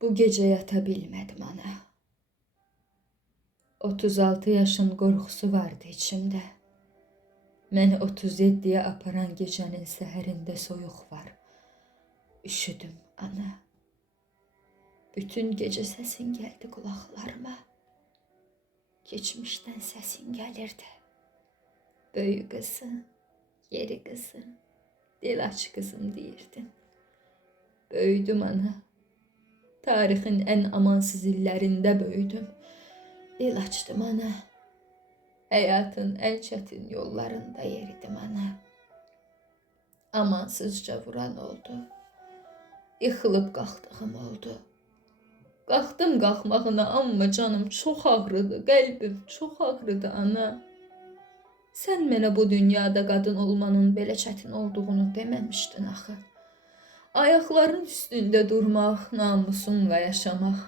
Bu gece yata bilmedim ana. 36 yaşın qorxusu vardı içimdə. Məni 37-yə aparan gecənin səhərində soyuq var. Üşüdüm ana. Bütün gecə səsin gəldi qulaqlarıma. Keçmişdən səsin gəlirdi. Böyük qızım, yeri qızım, dil aç qızım deyirdin. Böyüdüm ana. Tarixin ən amansız illərində böyüdüm. Dil açdım ana. Həyatın ən çətin yollarında yeridim ana. Amansızca vuran oldu. Yıxılıb qalxdığım oldu. Qalxdım qalxmağına, amma canım çox ağrıdı, qəlbim çox ağrıdı ana. Sən mənə bu dünyada qadın olmanın belə çətin olduğunu deməmişdin axı. Ayaqların üstündə durmaq, namusunla yaşamaq,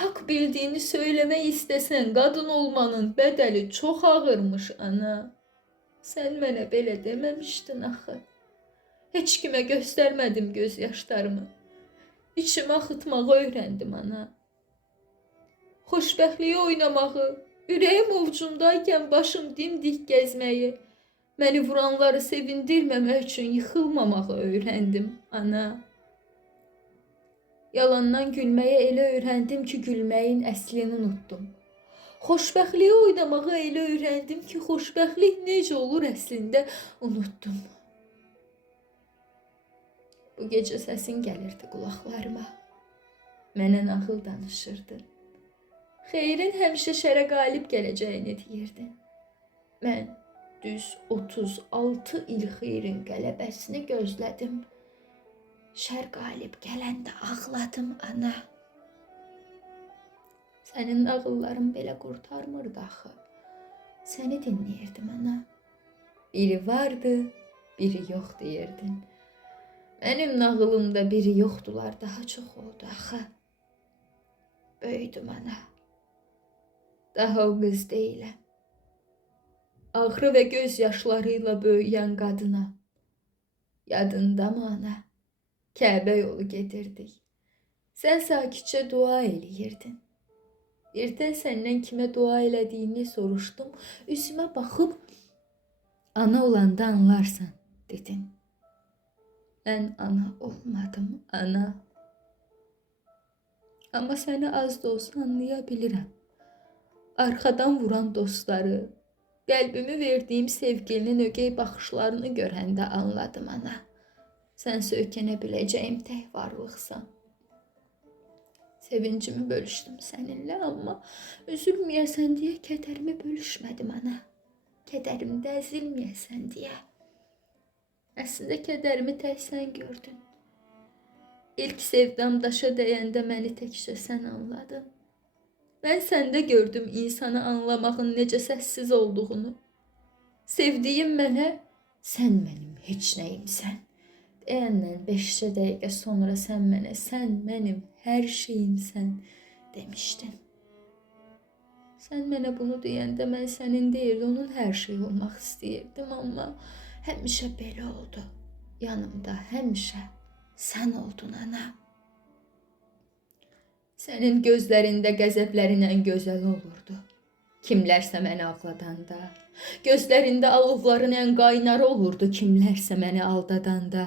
haqq bildiyini söyləmək istəsən qadın olmanın bədəli çox ağırmış ana. Sən mənə belə deməmişdin axı. Heç kimə göstərmədim göz yaşlarımı. İçimə axıtmağı öyrəndim ana. Xoşbəxtliyi oynamağı, ürəyim ovcumdaykən başım dimdik gəzməyi, məni vuranları sevindirməmək üçün yıxılmamağı öyrəndim ana. Yalandan gülməyə elə öyrəndim ki, gülməyin əslini unutdum. Xoşbəxtliyi oynamağı elə öyrəndim ki, xoşbəxtlik necə olur əslində unutdum. Bu gecə səsin gəlirdi qulaqlarıma. Mənə nağıl danışırdı. Xeyrin həmişə şərə qalib gələcəyini deyirdin. Mən düz 36 il xeyrin qələbəsini gözlədim. Şər qalib gələndə ağladım ana. Sənin nağılların belə qurtarmırdı axı. Səni dinləyirdim ana. Biri vardı, biri yox deyirdin. Mənim nağılımda biri yoxdular, daha çox oldu axı. Böyüdüm ana. Daha o qız deyiləm. Ağrı və göz yaşlarıyla böyüyən qadına. Yadındamı ana? Kəbə yolu gedirdik. Sən sakitcə dua eləyirdin. Birdən səndən kimə dua elədiyini soruşdum. Üzümə baxıb, ana olanda anlarsan, dedin. Mən ana olmadım, ana. Amma səni az da olsa anlaya bilirəm. Arxadan vuran dostları, qəlbimi verdiyim sevgilinin ögey baxışlarını görəndə anladım ana. Sən söykənə biləcəyim tək varlıqsan. Sevincimi bölüşdüm səninlə, amma üzülməyəsən deyə kədərimi bölüşmədim ana. Kədərimdə əzilməyəsən deyə. Əslində kədərimi tək sən gördün. İlk sevdam daşa dəyəndə məni təkcə sən anladın. Mən səndə gördüm insanı anlamağın necə səssiz olduğunu. Sevdiyim mənə, sən mənim heç nəyimsən. Deyəndən 5 dəqiqə sonra sən mənə, sən mənim hər şeyimsən demişdin. Sən mənə bunu deyəndə mən sənin deyil, onun hər şey olmaq istəyirdim, amma həmişə belə oldu. Yanımda həmişə sən oldun ana. Sənin gözlərində qəzəblərin ən gözəl olurdu. Kimlərsə məni ağladanda. Gözlərində alovların ən qaynarı olurdu. Kimlərsə məni aldadanda.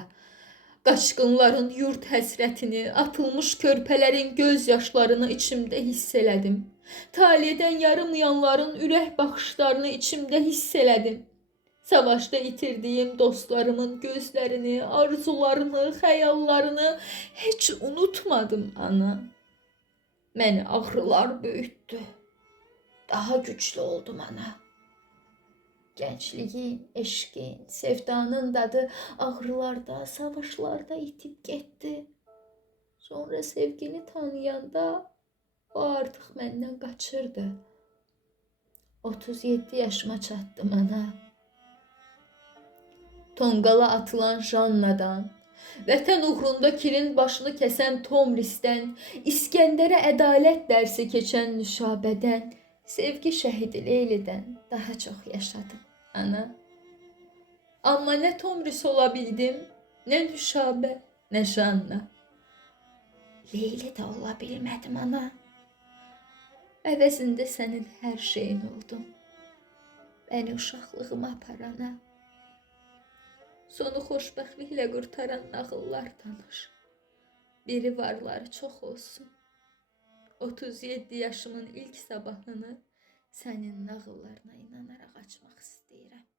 Qaçqınların yurt həsrətini, atılmış körpələrin göz yaşlarını içimdə hiss elədim. Taliyədən yarımayanların ürək baxışlarını içimdə hiss elədim. Savaşda itirdiyim dostlarımın gözlərini, arzularını, xəyallarını heç unutmadım ana. Məni ağrılar böyütdü. Daha güclü oldum ana. Gəncliyin, eşqin, sevdanın dadı ağrılarda, savaşlarda itib getdi. Sonra sevgini tanıyanda o artıq məndən qaçırdı. 37 yaşıma çatdım ana. Tonqala atılan Jannadan, vətən uğrunda kilin başını kəsən Tomrisdən, İskəndərə ədalət dərsi keçən Nüşabədən, sevgi şəhidi Leylidən daha çox yaşadım ana. Amma nə Tomris ola bildim, nə Nüşabə, nə Janna. Leyli də ola bilmədim ana. Əvəzində sənin hər şeyin oldum. Bəni uşaqlığıma aparana, sonu xoşbəxtliklə qurtaran nağıllar danış. Biri varları çox olsun. 37 yaşımın ilk sabahını sənin nağıllarına inanaraq açmaq istəyirəm.